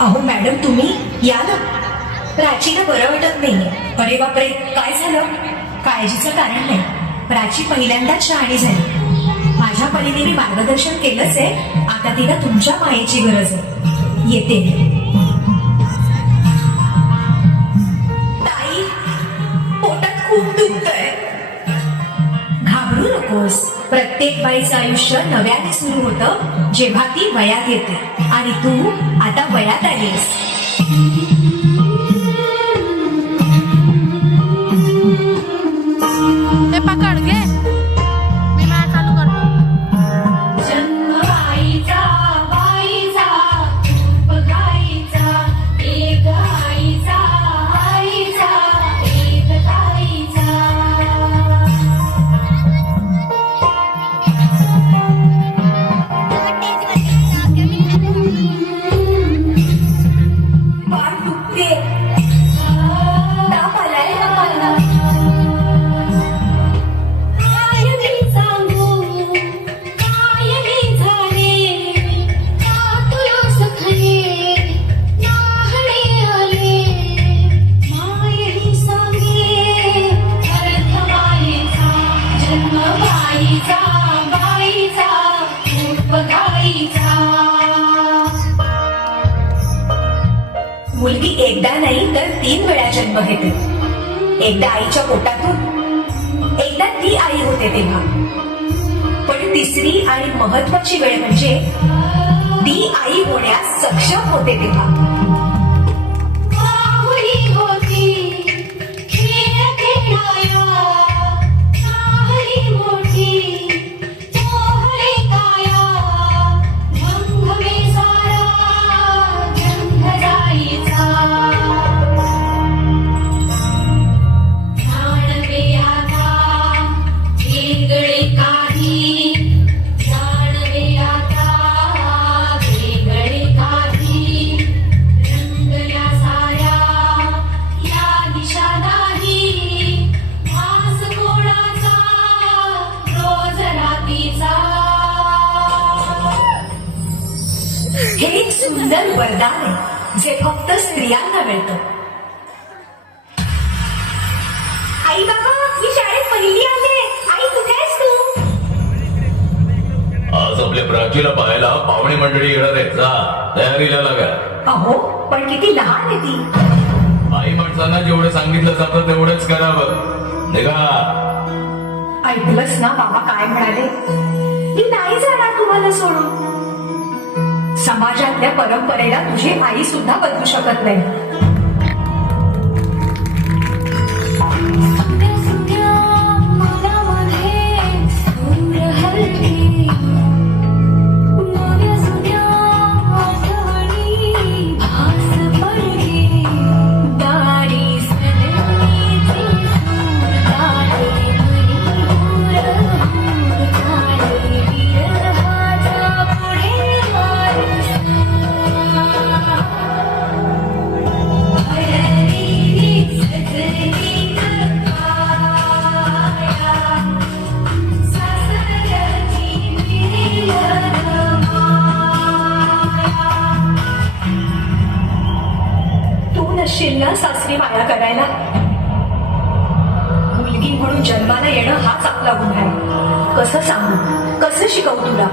अहो मॅडम, तुम्ही या ना. प्राचीला बरं वाटत नाहीये. अरे बापरे, काय झालं? काळजीचं कारण नाही. प्राची पहिल्यांदाच शहाणी झाली. माझ्या परीने मी मार्गदर्शन केलंच आहे. आता तिला तुमच्या मायेची गरज आहे. येते. ताई, पोटात खूप दुखतंय. घाबरू नकोस. प्रत्येक बाईचं आयुष्य नव्याने सुरू होतं जेव्हा ती वयात येते. आणि तू आता वयात आलीस. ते पकड घे, मी माझ्या चालू करतो. जन्म आईचा बाईचा रूप गाईचा एक आईचा आईचा एक ताईचा. पाठ दुखते. ताप आलाय ना मला. काय मी सांगू काय मी झाले तुला सखले नाहणे आले. मायही सांगे अर्थ मायेचा जन्म बाईचा बाईचा रूप गाईचा. मुलगी एकदा नाही तर 3 वेळा जन्म घेते. एकदा आईच्या पोटातून, एकदा ती आई होते तेव्हा. पण तिसरी आणि महत्वाची वेळ म्हणजे ती आई होण्यास सक्षम होते तेव्हा. माहुरी होती खेळ खेळाया नाहरी मोठी मोहरे काया. गंधवे सारा गंध जाईचा. जाणवे आता वेगळे काही जाणवे आता वेगळे काही. रंगल्या साऱ्या या दिशा नाही मास कोणाचा रोज रातीचा. हे एक सुंदर वरदान आहे जे फक्त स्त्रियांना मिळतं. आई बाबा, मी शाळेत पहिली आले. आई, कुठे आहेस तू? आज आपल्या प्राचीला पाहायला पाहुणे मंडळी येणार आहेत. जा, तयारीला लागा. अहो, पण किती लहान आहे ती. आई माणसांना जेवढं सांगितलं जातं तेवढंच करावं. निघा. ऐकलंस ना बाबा काय म्हणाले? ती नाही जाणार तुम्हाला सोडून. समाजातल्या परंपरेला तुझी आई सुद्धा बदलू शकत नाही. सुन्या सुन्या मनामध्ये सूर हलके. नव्या सुन्या आठवणी भास पडके. दारी सनईचे सूर काढे मनी हूर काढे विरहाच्या पुढे वारसा. हरली सजली तू नसशील ना सासरी माया करायला. मुलगी म्हणून जन्माला येणं हाच आपला गुन्हा आहे. कसं सांगू, कसं शिकवू तुला?